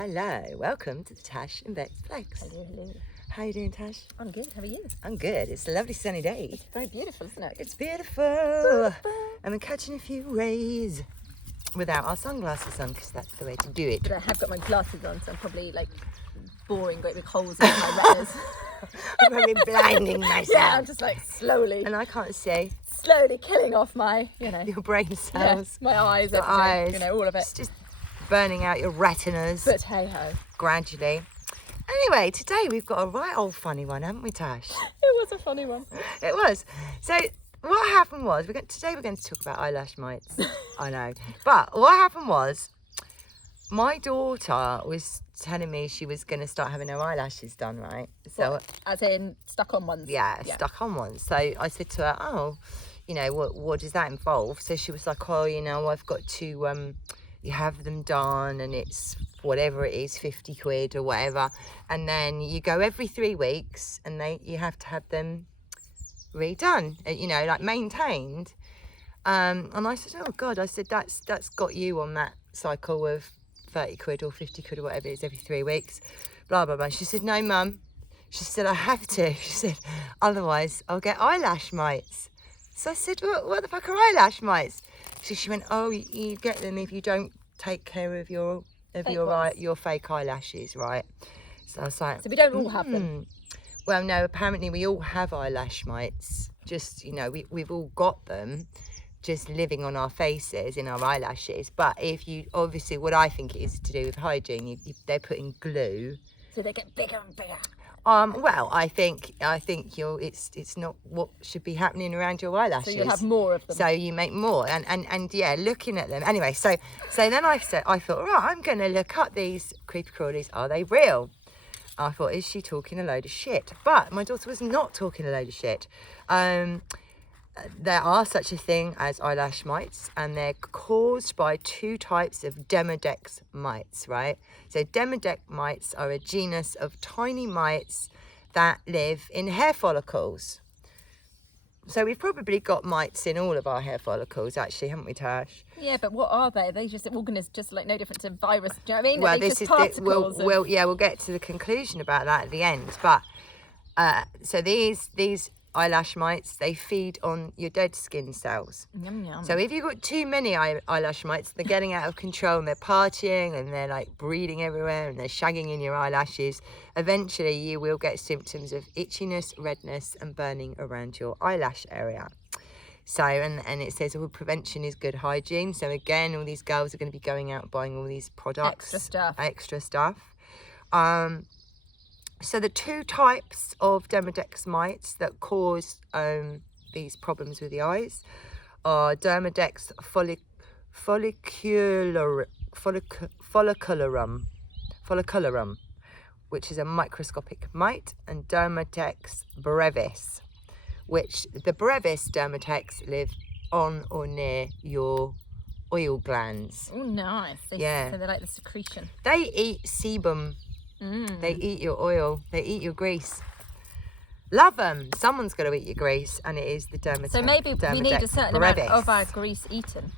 Hello, welcome to the Tash and Beck's Flex. Hello. How you doing, Tash? I'm good, how are you? I'm good. It's a lovely sunny day. It's very beautiful, isn't it? It's beautiful. And we're catching a few rays without our sunglasses on because that's the way to do it. But I have got my glasses on, so I'm probably like boring great big holes in my retinas. I'm probably blinding myself. Yeah, I'm just like slowly And I can't see killing off my, your brain cells. my eyes, Your everything, eyes. all of it. It's just burning out your retinas But hey ho. gradually. Anyway, today we've got a right old funny one, haven't we, Tash? It was a funny one. It was. So what happened was, today we're going to talk about eyelash mites. I know. But what happened was, my daughter was telling me she was going to start having her eyelashes done, right? So, What? As in stuck on ones? yeah, stuck on ones. So I said to her, oh, what does that involve? So she was like, oh, I've got to, you have them done and it's whatever it is, 50 quid or whatever. And then you go every 3 weeks and you have to have them redone, like maintained. And I said, oh God, I said, that's got you on that cycle of 30 quid or 50 quid or whatever it is every 3 weeks, blah, blah, blah. She said, no, Mum. She said, I have to. She said, otherwise I'll get eyelash mites. So I said, what the fuck are eyelash mites? So she went, oh, you get them if you don't take care of your fake eyelashes, right? So I was like, so we don't all have them. Well, no, apparently we all have eyelash mites. Just, we've all got them just living on our faces, in our eyelashes. But if you, obviously what I think it is to do with hygiene, if they're putting glue. So they get bigger and bigger. Well, I think it's not what should be happening around your eyelashes. So you'll have more of them. So you make more, and yeah, looking at them. Anyway, so then I thought, right, I'm going to look up these creepy-crawlies. Are they real? I thought, is she talking a load of shit? But my daughter was not talking a load of shit. There are such a thing as eyelash mites, and they're caused by 2 types of Demodex mites, right? So Demodex mites are a genus of tiny mites that live in hair follicles. So we've probably got mites in all of our hair follicles, actually, haven't we, Tash? Yeah, but what are they? Are they just organisms, just like no different to virus? Do you know what I mean? Well, this is particles. We'll get to the conclusion about that at the end. But so these eyelash mites, they feed on your dead skin cells. Yum, yum. So if you've got too many eyelash mites, they're getting out of control and they're partying and they're like breeding everywhere and they're shagging in your eyelashes, eventually you will get symptoms of itchiness, redness and burning around your eyelash area. So, and it says, prevention is good hygiene. So again, all these girls are going to be going out and buying all these products. Extra stuff. So the 2 types of Demodex mites that cause these problems with the eyes are Demodex follicularum, which is a microscopic mite, and Demodex brevis, which the brevis Demodex live on or near your oil glands. Oh, nice. Yeah. So they're like the secretion. They eat sebum. They eat your oil. They eat your grease. Love them. Someone's got to eat your grease, and it is the Demodex. So maybe we need a certain amount of our grease eaten.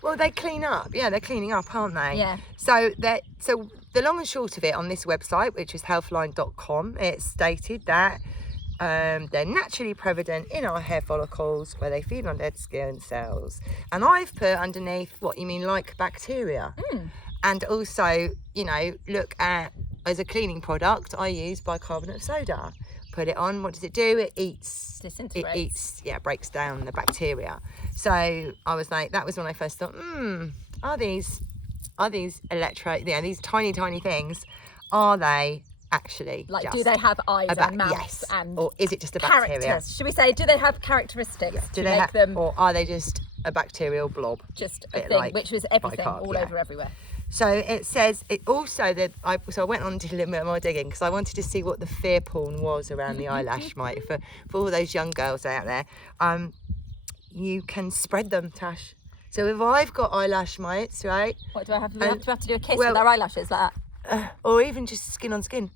Well, they clean up. Yeah, they're cleaning up, aren't they? Yeah. So the long and short of it on this website, which is healthline.com, it's stated that they're naturally prevalent in our hair follicles where they feed on dead skin cells. And I've put underneath what you mean, like bacteria. And also, look at, as a cleaning product, I use bicarbonate of soda. Put it on, what does it do? It eats. Disintegrates. Breaks down the bacteria. So I was like, that was when I first thought, are these these tiny, tiny things, are they actually do they have eyes and mouths? Yes. And or is it just a bacteria? Characters. Should we say, do they have characteristics Do they have them, or are they just a bacterial blob? Just a thing, like which was everything, all over everywhere. So it says, it also, I went on to do a little bit more digging because I wanted to see what the fear porn was around the eyelash mite for all those young girls out there. You can spread them, Tash. So if I've got eyelash mites, right? What do I have? Do we have to do a kiss with our eyelashes like that? Or even just skin on skin.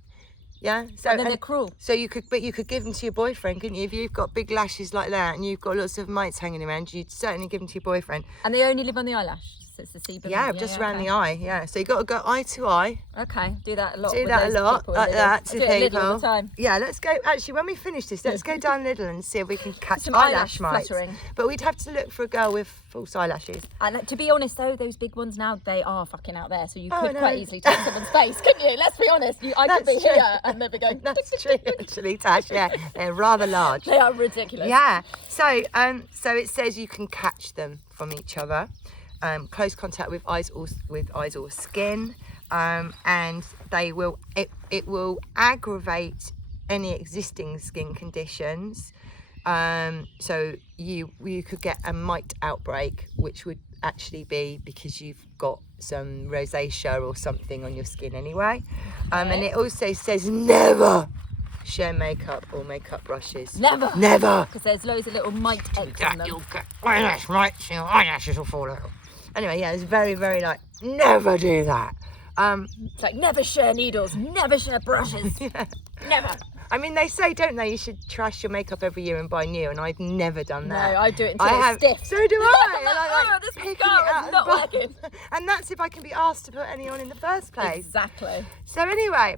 Yeah. So and then they're cruel. So you could give them to your boyfriend, couldn't you? If you've got big lashes like that and you've got lots of mites hanging around, you'd certainly give them to your boyfriend. And they only live on the eyelash. So it's the sebum. Yeah, just around the eye. Yeah, so you got to go eye to eye. Okay, do that a lot. Do with that a those lot, people like with that, Lidl. to I do it at Lidl people. all the time. Yeah, let's go. Actually, when we finish this, let's go down Lidl and see if we can catch Some eyelash eyelash mites. fluttering. But we'd have to look for a girl with false eyelashes. And to be honest, though, those big ones now, they are fucking out there. So you Oh, could no. quite easily take someone's face, couldn't you? Let's be honest. I could be That's true. here and they'd be going. That's true, actually, Tash. Yeah, they're rather large. They are ridiculous. Yeah. So it says you can catch them from each other. Close contact with eyes or skin, and they will. It will aggravate any existing skin conditions. So you could get a mite outbreak, which would actually be because you've got some rosacea or something on your skin anyway. And it also says never share makeup or makeup brushes. Never. Never. Because there's loads of little mite eggs on them. You'll get eyelash mites, your eyelashes will fall out. Anyway, yeah, it's very, very like, never do that. It's like, never share needles, never share brushes. Never. I mean, they say, don't they, you should trash your makeup every year and buy new, and I've never done No, that. I do it until it's stiff. So do I. I'm like, I oh, this picking mascara it out is of not the bottle. working. And that's if I can be asked to put any on in the first place. Exactly. So anyway,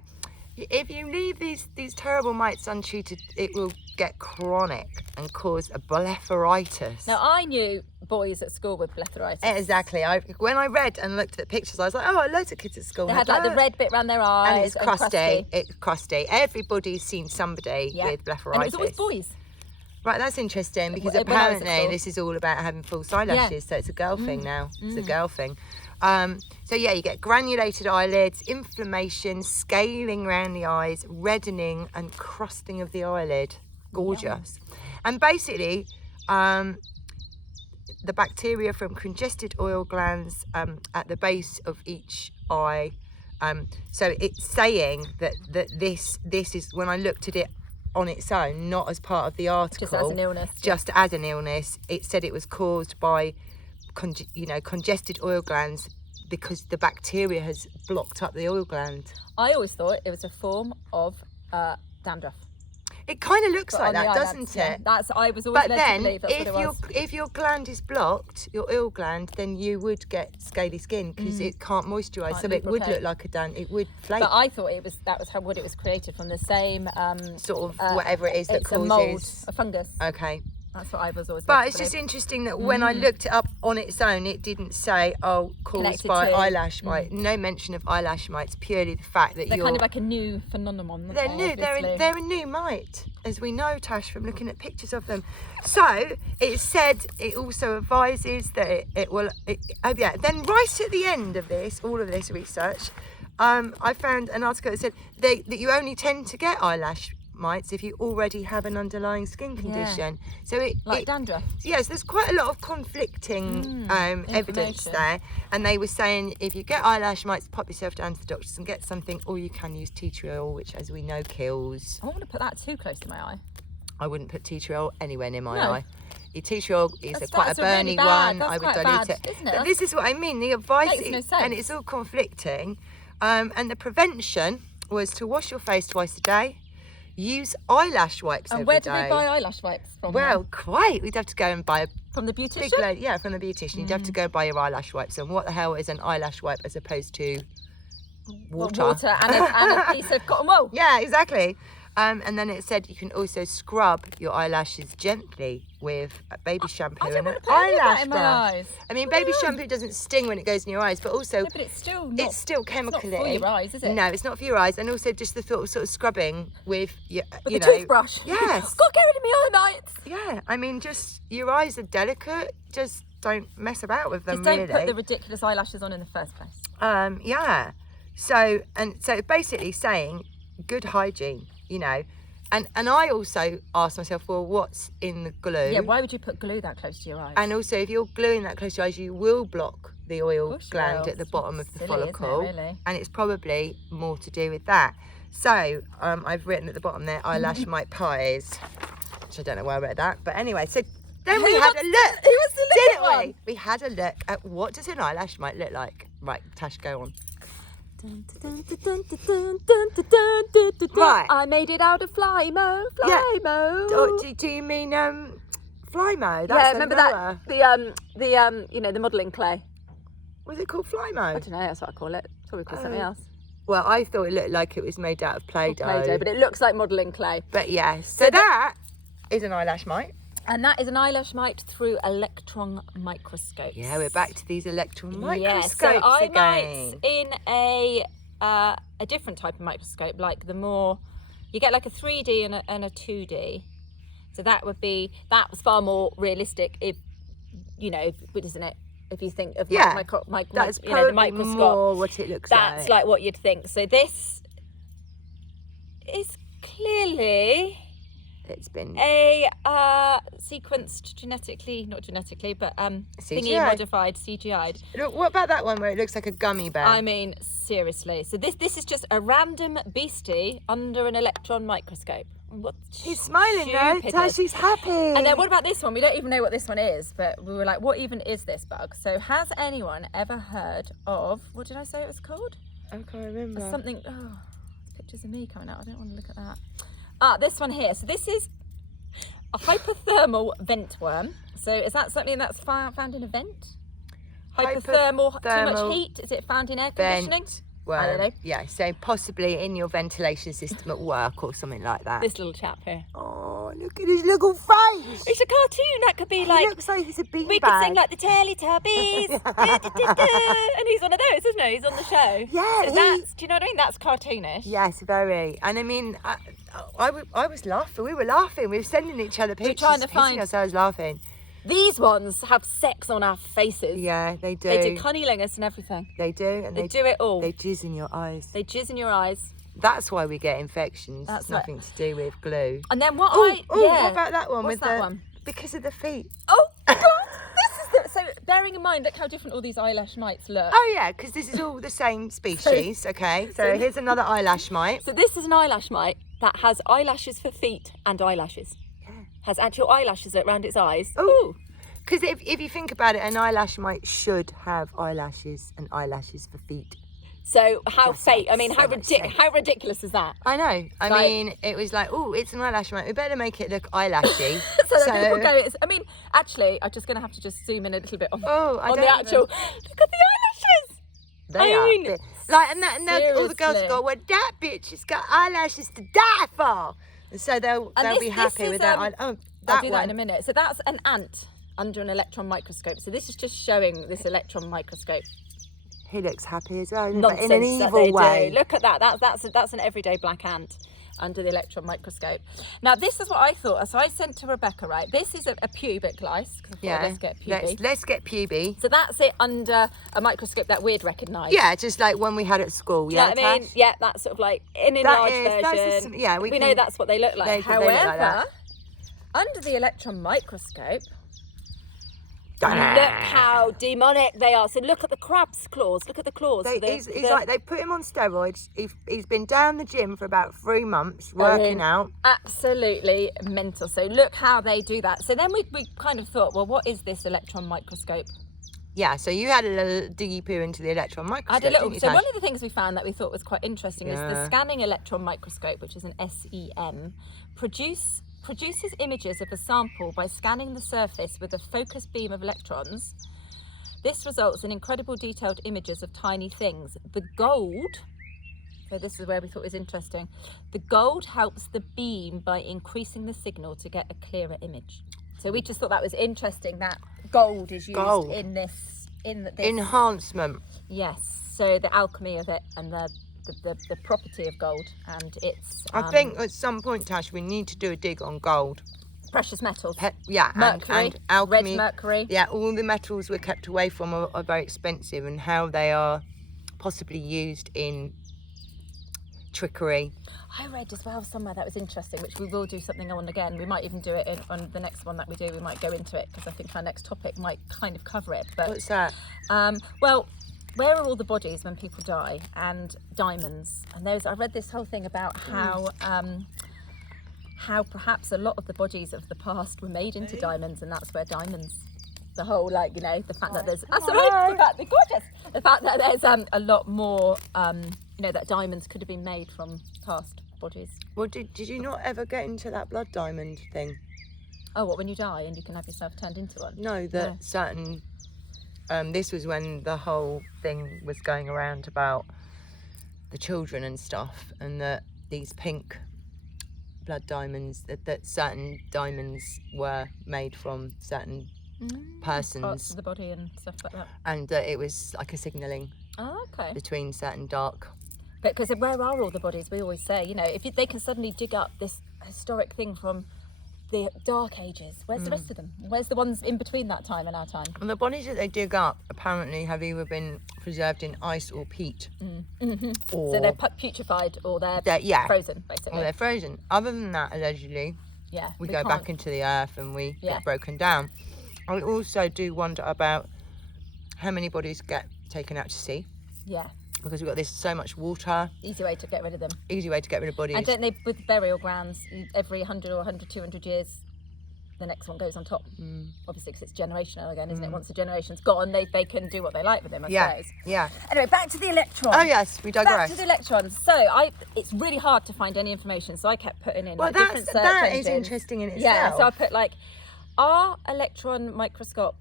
if you leave these terrible mites untreated, it will get chronic and cause a blepharitis. Now, I knew boys at school with blepharitis. Exactly. When I read and looked at pictures, I was like, oh, loads of kids at school They had like the red bit around their eyes. and it's crusty. It's crusty. Everybody's seen somebody with blepharitis. And it was always boys. Right, that's interesting because When I was at apparently school. this is all about having false eyelashes, so it's a girl thing now. It's a girl thing. So yeah, you get granulated eyelids, inflammation, scaling around the eyes, reddening and crusting of the eyelid. Gorgeous. And basically, the bacteria from congested oil glands at the base of each eye. So it's saying that this is, when I looked at it on its own, not as part of the article, Just as an illness. just as an illness, it said it was caused by congested oil glands because the bacteria has blocked up the oil gland. I always thought it was a form of dandruff. It kind of looks But like on the that, eyelids, doesn't yeah. it? I was always But led to then, believe that's what it was. if your gland is blocked, your oil gland, then you would get scaly skin because it can't moisturise. Can't So it would lubricate. look like it would flake. But I thought that was what it was created from, the same sort of whatever it is that it's causes. a mold, a fungus. Okay. That's what I was always. But led it's to just believe. interesting that when I looked it up on its own, it didn't say, caused Connected by to- eyelash mite. No mention of eyelash mites, purely the fact that They're kind of like a new phenomenon. aren't they're they, new. obviously? They're a new mite, as we know, Tash, from looking at pictures of them. So it said it also advises that it will. Then right at the end of this, all of this research, I found an article that said that you only tend to get eyelash mites if you already have an underlying skin condition. So it dandruff. Yes, there's quite a lot of conflicting evidence information. there, and they were saying if you get eyelash mites, pop yourself down to the doctors and get something, or you can use tea tree oil, which, as we know, kills. I don't want to put that too close to my eye. I wouldn't put tea tree oil anywhere near my No. eye. Your tea tree oil is quite a That's really burny bad. one. That's I would quite dilute bad, it. isn't it? But this is what I mean. The advice Makes no sense. and it's all conflicting. And the prevention was to wash your face twice a day. Use eyelash wipes And every where day. do we buy eyelash wipes from? Well, then? quite. We'd have to go and buy a From the big beautician? load, from the beautician. You'd have to go and buy your eyelash wipes. And what the hell is an eyelash wipe as opposed to water? Water and a piece of cotton wool. Yeah, exactly. And then it said you can also scrub your eyelashes gently with a baby shampoo I don't and an want to put any of that eyelash in my brush. eyes. I mean, baby shampoo doesn't sting when it goes in your eyes, but also No, but it's still not. it's still chemically. It's not for your eyes, is it? No, it's not for your eyes. And also just the thought of sort of scrubbing with your, With you the know, toothbrush. Yes. Got to get rid of my eye mites. Yeah, I mean, just your eyes are delicate. Just don't mess about with them. Just don't really. put the ridiculous eyelashes on in the first place. Yeah. So basically saying good hygiene, And I also asked myself, well, what's in the glue? Yeah, why would you put glue that close to your eyes? And also, if you're gluing that close to your eyes, you will block the oil Course you gland will. at the bottom of the Silly, isn't it, follicle. really? And it's probably more to do with that. So I've written at the bottom there, eyelash mite pies, which I don't know why I read that. But anyway, so then we had a look. Who wants to look Didn't at one? we? We had a look at what does an eyelash mite look like. Right, Tash, go on. Right. I made it out of Flymo. Do you mean Flymo? That's Yeah, remember umbrella. that the modelling clay. Was it called I Flymo? don't know, that's what I call it. Probably call something else. Well, I thought it looked like it was made out of Play-Doh. Play-Doh, but it looks like modelling clay. But yes, so that is an eyelash mite. And that is an eyelash mite through electron microscopes. Yeah, we're back to these electron microscopes so eye again. mites in a different type of microscope, like the more, you get like a 3D and a 2D. So that was far more realistic if, you know, isn't it? If you think of that's the probably microscope, more what it looks like. That's like what you'd think. So this is clearly... It's been sequenced genetically, not genetically, but thingy CGI. modified, CGI'd. Look, what about that one where it looks like a gummy bear? I mean, seriously. So this is just a random beastie under an electron microscope. What He's smiling though. Tashy's happy. And then what about this one? We don't even know what this one is, but we were like, what even is this bug? So has anyone ever heard of, what did I say it was called? I can't remember. Something, pictures of me coming out. I don't want to look at that. This one here. So this is a hypothermal vent worm. So is that something that's found in a vent? Hypothermal, too much heat? Is it found in air conditioning? Worm. I don't know. Yeah, so possibly in your ventilation system at work or something like that. This little chap here. Oh, look at his little face. It's a cartoon. That could be like... He looks like he's a beanbag. We could sing like the Teletubbies. And he's one of those, isn't he? He's on the show. Yeah. So that's, do you know what I mean? That's cartoonish. Yes, very. And I mean, I was laughing. We were laughing. We were sending each other pictures. trying to find- ourselves laughing. These ones have sex on our faces. Yeah, they do. They do cunnilingus and everything. They do. And They do it all. They jizz in your eyes. They jizz in your eyes. That's why we get infections. That's It's nothing to do with glue. And then what What about that one? What's with that the, one? Because of the feet. Oh, God! This is so bearing in mind, look how different all these eyelash mites look. Oh yeah, because this is all the same species. Okay, so here's another eyelash mite. So this is an eyelash mite that has eyelashes for feet and eyelashes. Yeah. Has actual eyelashes around its eyes. Ooh. Because if you think about it, an eyelash mite should have eyelashes and eyelashes for feet. So how fake? I mean, so how much sense. how ridiculous is that? I know. I mean, it was like, oh, it's an eyelash mite. We better make it look eyelashy. so that people go. I mean, actually, I'm just going to have to just zoom in a little bit on, the actual. Look at the eyelashes. They are big. Like, and all the girls go, well, that bitch has got eyelashes to die for. And so they'll be happy with that. I'll do that in a minute. So that's an ant under an electron microscope. So this is just showing this electron microscope. He looks happy as well, Nonsense but in an evil way. Do. Look at that. That's an everyday black ant under the electron microscope. Now this is what I thought. So I sent to Rebecca, right? This is a pubic lice. Yeah. Let's get puby. Let's get puby. So that's it under a microscope that we'd recognise. Yeah, just like one we had at school. Yeah, what I mean? Yeah, that's sort of like an enlarged version. We know that's what they look like. However, they look like that. Under the electron microscope, look how demonic they are. So look at the crab's claws. Look at the claws. He's like, they put him on steroids. He's been down the gym for about 3 months working out. Absolutely mental. So look how they do that. So then we kind of thought, well, what is this electron microscope? Yeah, so you had a little diggy poo into the electron microscope. I had a little. Didn't you, So Tash? one of the things we found that we thought was quite interesting is the scanning electron microscope, which is an SEM, produces images of a sample by scanning the surface with a focused beam of electrons. This results in incredible detailed images of tiny things. The gold, so this is where we thought was interesting, the gold helps the beam by increasing the signal to get a clearer image. So we just thought that was interesting that gold is used in this. Enhancement. Yes, so the alchemy of it and the property of gold, and it's I think at some point, Tash, we need to do a dig on gold. precious metals. Mercury, and alchemy. red mercury. Yeah, all the metals we're kept away from are very expensive, and how they are possibly used in trickery. I read as well somewhere that was interesting, which we will do something on again. We might even do it on the next one that we do. We might go into it because I think our next topic might kind of cover it. But What's that? Well, where are all the bodies when people die? And diamonds. And I read this whole thing about how perhaps a lot of the bodies of the past were made into diamonds, and that's where diamonds. The whole, like, you know, the fact that there's they're gorgeous. The fact that there's a lot more, you know, that diamonds could have been made from past bodies. Well, did you not ever get into that blood diamond thing? Oh, what, when you die and you can have yourself turned into one? No, that certain this was when the whole thing was going around about the children and stuff, and that these pink blood diamonds, that certain diamonds were made from certain persons, parts of the body and stuff like that, and it was like a signalling between certain dark. Because where are all the bodies? We always say, you know, if they can suddenly dig up this historic thing from the Dark Ages, where's the rest of them? Where's the ones in between that time and our time? And the bodies that they dig up apparently have either been preserved in ice or peat. Or so they're putrefied, or they're frozen, basically. Or they're frozen. Other than that, allegedly, we go back into the earth and we get broken down. I also do wonder about how many bodies get taken out to sea. Yeah. Because we've got so much water. Easy way to get rid of them. Easy way to get rid of bodies. And don't they, with burial grounds, every 100 or 200 years, the next one goes on top. Obviously, because it's generational again, isn't it? Once the generation's gone, they can do what they like with them, I suppose. Yeah. Anyway, back to the electron. Oh, yes, we digress. Back to the electrons. So, it's really hard to find any information, so I kept putting in different search that engines. Is interesting in itself. Yeah, so I put are electron microscopic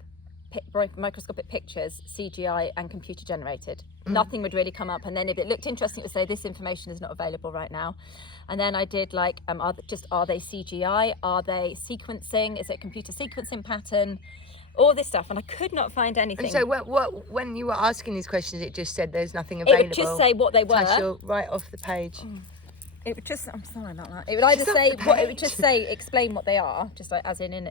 pictures CGI and computer generated? Nothing would really come up, and then if it looked interesting, it would say this information is not available right now. And then I did are they CGI? Are they sequencing? Is it a computer sequencing pattern? All this stuff, and I could not find anything. And so when you were asking these questions, it just said there's nothing available. It would just say what they were. Tash, you're right off the page. It would just, I'm sorry about that. It would either say, it would just say, explain what they are, just as in a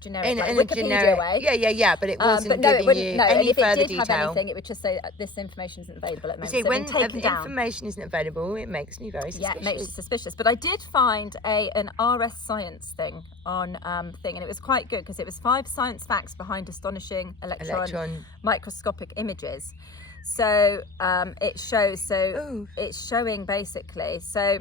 generic, Wikipedia way. Yeah, but it wasn't giving you any further detail. If it did have anything, it would just say, this information isn't available at the moment. See, when information isn't available, it makes me very suspicious. Yeah, it makes you suspicious. But I did find an RS Science thing on thing, and it was quite good, because it was 5 science facts behind astonishing electron microscopic images. So it shows, it's showing basically, so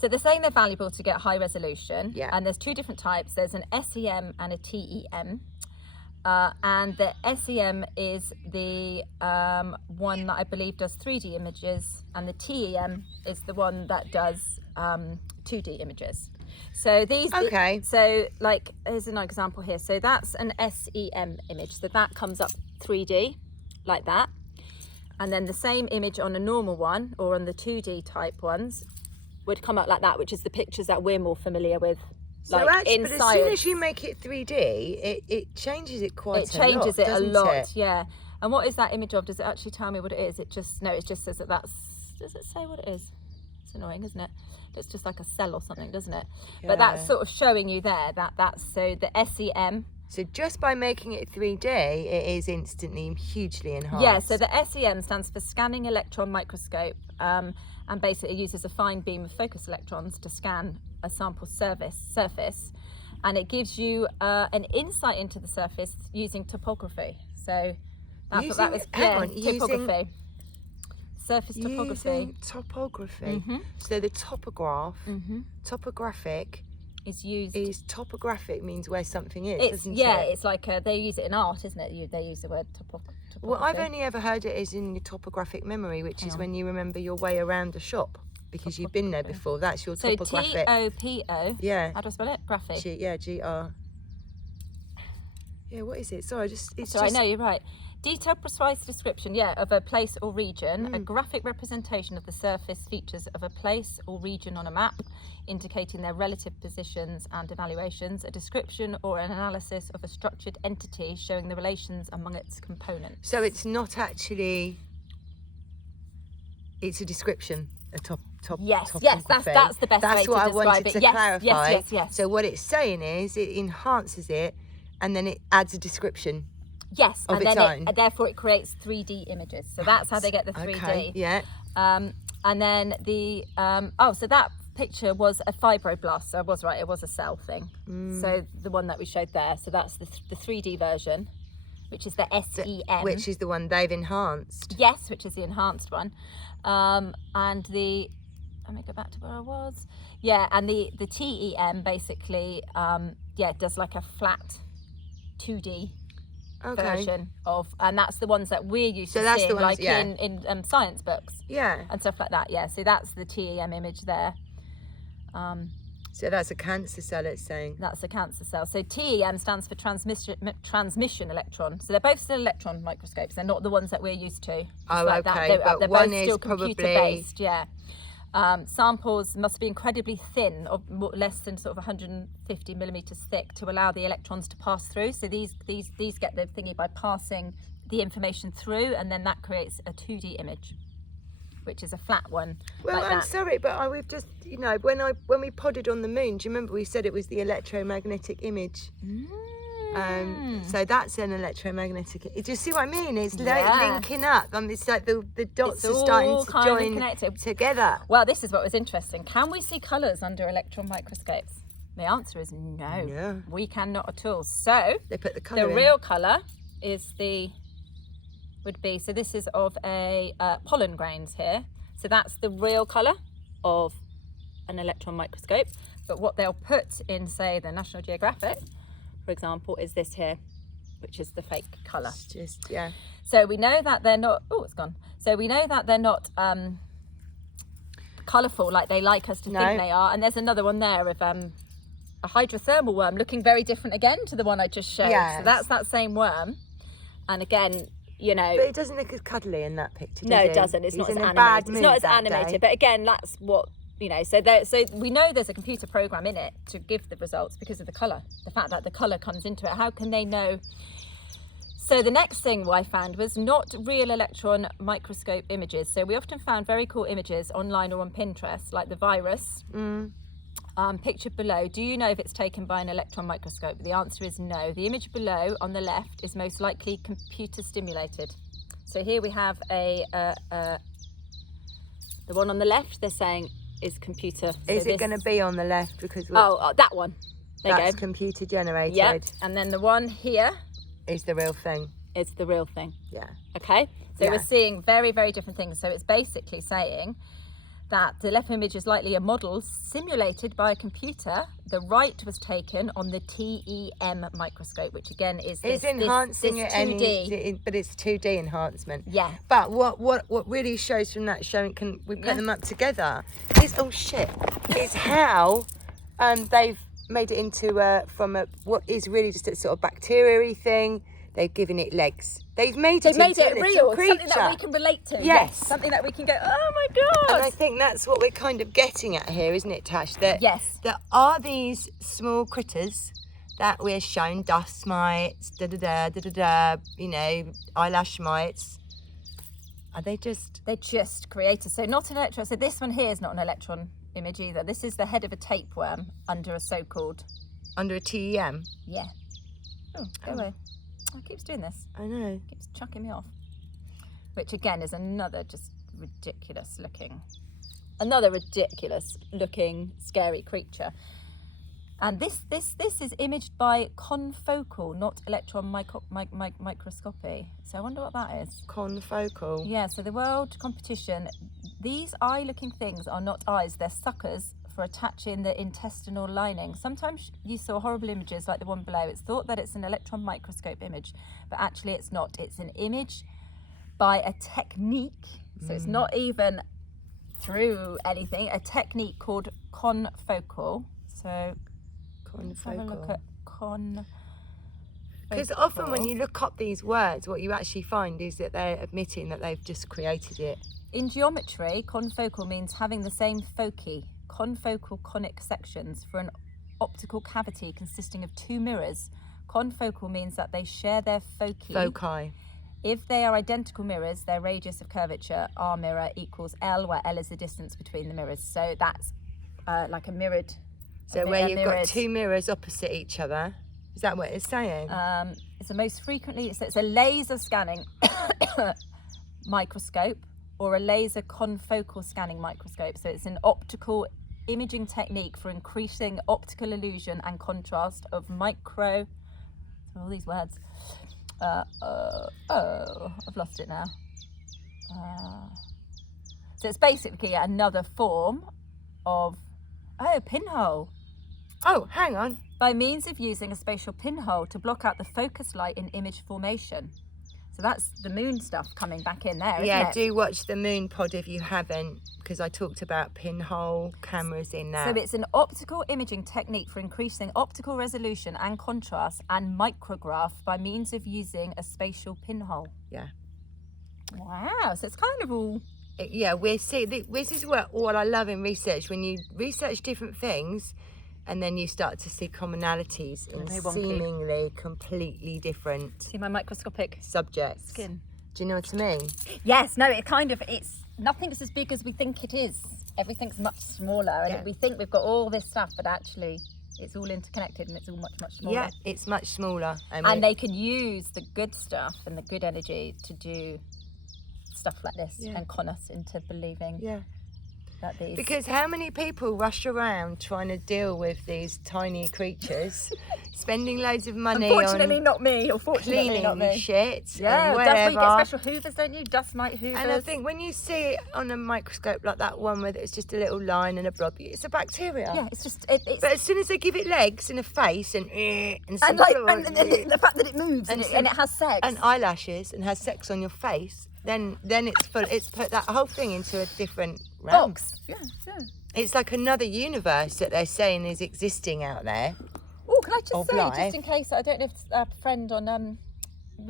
they're saying they're valuable to get high resolution, and there's 2 different types. There's an SEM and a TEM, and the SEM is the one that I believe does 3D images, and the TEM is the one that does 2D images. So these, so here's an example here. So that's an SEM image, so that comes up 3D like that, and then the same image on a normal one, or on the 2D type ones, would come up like that, which is the pictures that we're more familiar with. But as soon as you make it 3D, it changes it quite a lot. It changes it a lot, yeah. And what is that image of? Does it actually tell me what it is? It just says that that's, does it say what it is? It's annoying, isn't it? It's just like a cell or something, doesn't it? Yeah. But that's sort of showing you there that's, so the SEM. So just by making it 3D, it is instantly hugely enhanced. Yeah, so the SEM stands for Scanning Electron Microscope, and basically it uses a fine beam of focus electrons to scan a sample surface, and it gives you an insight into the surface using topography. So topography. Surface topography. Using topography. So the topographic is topographic means where something is, doesn't it? It's like they use it in art, isn't it? They use the word topography. Well, I've only ever heard it as in your topographic memory, which is when you remember your way around a shop because you've been there before. That's your topographic. So TOPO. Yeah. How do I spell it? Graphic. GR. Yeah, what is it? Sorry, I know you're right. Detailed, precise description, of a place or region, a graphic representation of the surface features of a place or region on a map, indicating their relative positions and evaluations, a description or an analysis of a structured entity showing the relations among its components. So it's not actually, it's a description, a topography. Yes, that's the best way to describe it. That's what I wanted to clarify. Yes. So what it's saying is it enhances it and then it adds a description. Yes, and then therefore it creates 3D images. So that's how they get the 3D. Okay, yeah. And then the so that picture was a fibroblast. So I was right; it was a cell thing. So the one that we showed there. So that's the 3D version, which is the SEM, which is the one they've enhanced. Yes, which is the enhanced one. And the let me go back to where I was. Yeah, and the TEM basically does like a flat 2D. Version of, and that's the ones that we're used to seeing, like in science books, and stuff like that. Yeah, so that's the TEM image there. So that's a cancer cell, it's saying. That's a cancer cell. So TEM stands for transmission electron. So they're both still electron microscopes. They're not the ones that we're used to. Oh, like okay. They're But both one is still probably computer-based, yeah. Samples must be incredibly thin, or less than sort of 150 millimeters thick, to allow the electrons to pass through. So these get the thingy by passing the information through, and then that creates a 2D image, which is a flat one. Well, like I'm that. sorry, but we've just, you know, when we podded on the moon, do you remember we said it was the electromagnetic image? So that's an electromagnetic. Do you see what I mean? It's like linking up. It's like the dots are starting to join together. Well, this is what was interesting. Can we see colours under electron microscopes? The answer is no. Yeah. We cannot at all. So they put the colour in. Real colour would be, so this is of a pollen grains here. So that's the real colour of an electron microscope. But what they'll put in, say, the National Geographic, for example, is this here, which is the fake colour. It's just, yeah. So we know that they're not, oh, it's gone. So we know that they're not colourful like they like us to think they are. And there's another one there of a hydrothermal worm looking very different again to the one I just showed. Yes. So that's that same worm. And again, you know. But it doesn't look as cuddly in that picture, No, does it doesn't. It's not as animated. It's not as animated. But again, that's what, you know, so we know there's a computer program in it to give the results because of the colour, the fact that the colour comes into it. How can they know? So the next thing I found was not real electron microscope images. So we often found very cool images online or on Pinterest, like the virus, pictured below. Do you know if it's taken by an electron microscope? The answer is no. The image below on the left is most likely computer stimulated. So here we have the one on the left, they're saying is computer. So is it going to be on the left? Because that one. There you go. That's computer generated. Yep. And then the one here is the real thing. It's the real thing. Yeah. Okay. So we're seeing very, very different things. So it's basically saying that the left image is likely a model simulated by a computer. The right was taken on the TEM microscope, which again is it's enhancing this it 2D. But it's 2D enhancement. Yeah. But what really shows from that showing, can we put them up together? Is is how they've made it into from what is really just a sort of bacteria-y thing. They've given it legs. They've made it real, something that we can relate to. Yes. Something that we can go, oh my God. And I think that's what we're kind of getting at here, isn't it, Tash? That there are these small critters that we're shown, dust mites, you know, eyelash mites. Are they just... They're just creators. So not an electron. So this one here is not an electron image either. This is the head of a tapeworm under a so-called... Under a TEM? Yeah. Oh, go away. Oh, it keeps doing this. I know. It keeps chucking me off. Which again is another just ridiculous looking scary creature. And this is imaged by confocal, not electron microscopy. So I wonder what that is. Confocal? Yeah, so the world competition, these eye-looking things are not eyes, they're suckers for attaching the intestinal lining. Sometimes you saw horrible images like the one below. It's thought that it's an electron microscope image, but actually it's not. It's an image by a technique, so it's not even through anything, a technique called confocal. So let's have a look at confocal. Because often when you look up these words, what you actually find is that they're admitting that they've just created it. In geometry, confocal means having the same foci, confocal conic sections, for an optical cavity consisting of two mirrors. Confocal means that they share their foci. If they are identical mirrors, their radius of curvature, R mirror, equals L, where L is the distance between the mirrors. So that's like a mirrored... So where you've got two mirrors opposite each other, is that what it's saying? It's the most frequently... So it's a laser scanning microscope or a laser confocal scanning microscope. So it's an optical imaging technique for increasing optical illusion and contrast of micro... So all these words... I've lost it now. So it's basically another form of pinhole. Oh, hang on. By means of using a spatial pinhole to block out the focus light in image formation. So that's the moon stuff coming back in there, isn't Yeah, it? do watch the moon pod if you haven't, because I talked about pinhole cameras in that. So it's an optical imaging technique for increasing optical resolution and contrast and micrograph by means of using a spatial pinhole. Yeah. Wow, so it's kind of all... Yeah, this is what I love in research, when you research different things and then you start to see commonalities in Very wonky. seemingly completely different See my microscopic subjects. skin? Do you know what I mean? Yes, no, it's nothing is as big as we think it is. Everything's much smaller, and Yeah. we think we've got all this stuff, but actually it's all interconnected and it's all much, much smaller. Yeah, it's much smaller. And they can use the good stuff and the good energy to do stuff like this and con us into believing that these... Because how many people rush around trying to deal with these tiny creatures, spending loads of money Unfortunately on not me, or fortunately cleaning not me. shit Yeah, and that's why you whatever. get special hoovers, don't you? Dust mite hoovers. And I think when you see it on a microscope like that one where it's just a little line and a blob, it's a bacteria. yeah, it's just... It's, But as soon as they give it legs and a face and and some like sort of- and the fact that it moves and it has sex. and eyelashes and has sex on your face, then it's full. It's put that whole thing into a different realm. box. Yeah. It's like another universe that they're saying is existing out there. Oh, can I just Of say, life. just in case, I don't know if our friend on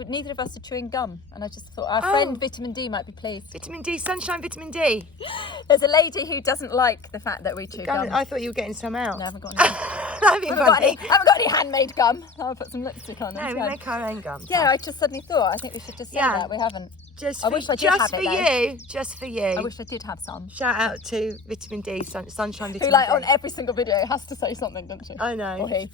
neither of us are chewing gum, and I just thought our friend Vitamin D might be pleased. Vitamin D, sunshine, vitamin D. There's a lady who doesn't like the fact that we chew gum. I thought you were getting some out. No, I haven't got any. That'd be funny. haven't got any handmade gum. I'll put some lipstick on. No, it's we fine. make our own gum. Yeah, I just suddenly thought, I think we should just say Yeah. that. We haven't. Just I for, wish I did just have for it, though. you. Just for you. I wish I did have some. Shout out to Vitamin D, sunshine, vitamin Who, like, D. on every single video has to say something, doesn't she? I know. Or he.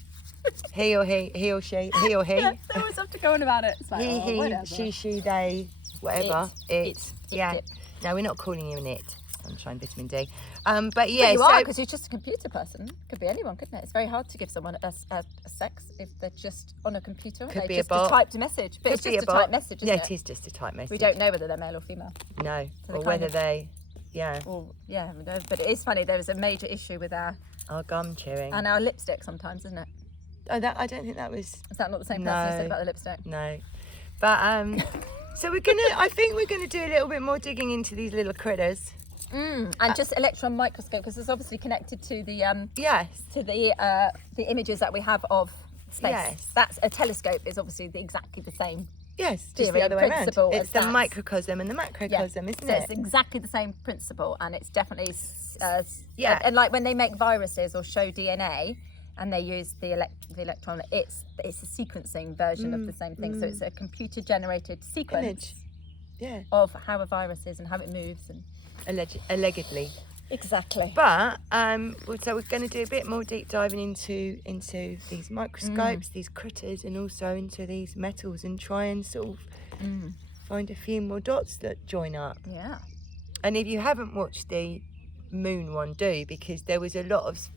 He or he, he or she, he or he. Yeah, they always have to go on about it. It's like, He, whatever. she, they, whatever. It. Yeah. It. No, we're not calling you an it. Sunshine, vitamin D. But yeah, But you so are, because you're just a computer person. Could be anyone, couldn't it? It's very hard to give someone a sex if they're just on a computer. Could They be a just bot. typed a message. But it's Could be just a bot. typed message, isn't Yeah, it? it is just a type message. We don't know whether they're male or female. No, So they or kind whether of- they, yeah, Or, yeah, we don't. But it is funny. There was a major issue with our gum chewing. and our lipstick sometimes, isn't it? Oh, that I don't think that was. Is that not the same person who said No. about the lipstick? No, but so we're gonna. I think we're gonna do a little bit more digging into these little critters. And just electron microscope, because it's obviously connected to the Yes. to the images that we have of space. Yes. That's a telescope is obviously exactly the same. Yes, just Theory the other way around. principle It's as the that. microcosm and the macrocosm, isn't So it? it's exactly the same principle, and it's definitely Yeah. And like when they make viruses or show DNA, and they use the electron, it's a sequencing version of the same thing. So it's a computer generated sequence Image. Yeah. of how a virus is and how it moves and Allegedly. exactly. But so we're going to do a bit more deep diving into these microscopes, these critters, and also into these metals, and try and sort of find a few more dots that join up. Yeah. And if you haven't watched the moon one, do, because there was a lot of.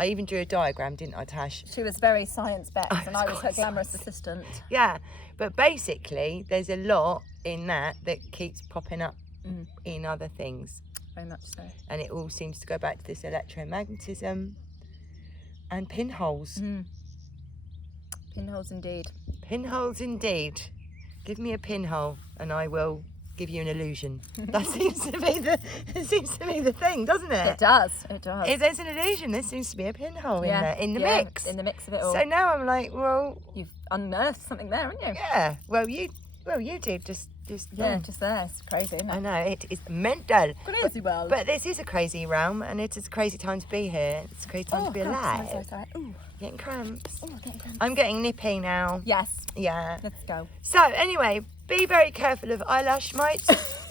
I even drew a diagram, didn't I, Tash? She was very science-based, and I was her quite glamorous assistant. Yeah, but basically, there's a lot in that keeps popping up in other things. Very much so. And it all seems to go back to this electromagnetism and pinholes. Pinholes indeed. Pinholes indeed. Give me a pinhole and I will give you an illusion. That seems to be the thing, doesn't it? It does. It does. If there's an illusion, there seems to be a pinhole in there, in the mix. In the mix of it all. So now I'm like, well, You've unearthed something there, haven't you? yeah. Well, you did just Yeah, just there. It's crazy, isn't it? I know, it is mental. Crazy world. But this is a crazy realm, and it is a crazy time to be here. It's a crazy time to be alive. Sorry. Ooh, Getting cramps. getting cramps. I'm getting nippy now. Yes, Yeah. let's go. So anyway, be very careful of eyelash mites.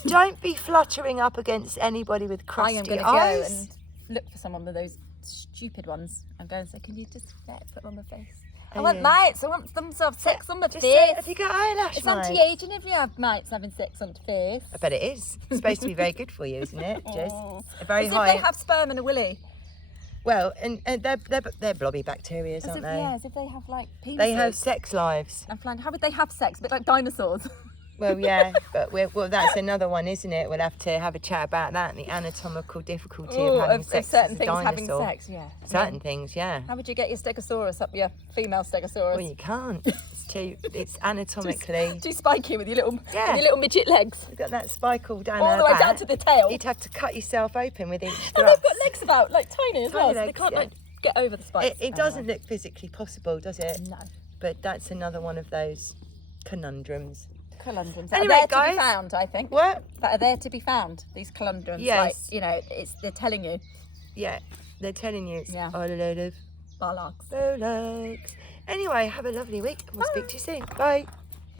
Don't be fluttering up against anybody with I crusty am going to eyes. go and look for someone with those stupid ones. I'm going to say, can you just put them on my face? I want mites. I want them to have sex on my Just face. say, have you got eyelash It's mites? anti-aging if you have mites having sex on the face. I bet it is. It's supposed to be very good for you, isn't it? Just Oh. a very As high. if they have sperm and a willy. Well, and they're blobby bacteria, As aren't if, they? yeah, as if they have like penises. They have sex lives. I'm flying. How would they have sex? A bit like dinosaurs. Well, yeah, but that's another one, isn't it? We'll have to have a chat about that and the anatomical difficulty of having sex certain as a things dinosaur. having sex, yeah. Certain things, yeah. How would you get your stegosaurus up your female stegosaurus? Well, you can't. It's It's anatomically. Too spiky with your little, Yeah. with your little midget legs. You've got that spike all down All her the way back. down to the tail. You'd have to cut yourself open with each And thrust. they've got legs about, like tiny as Tiny well, so they legs, can't yeah. like get over the spikes. It doesn't look physically possible, does it? No. But that's another one of those conundrums. Conundrums. Anyway, That are there guys. to be found, I think. What? That are there to be found, these conundrums. Yes. Like, you know, they're telling you. Yeah, they're telling you it's Yeah. all a load of Bollocks. bollocks. Anyway, have a lovely week. We'll speak to you soon. Bye.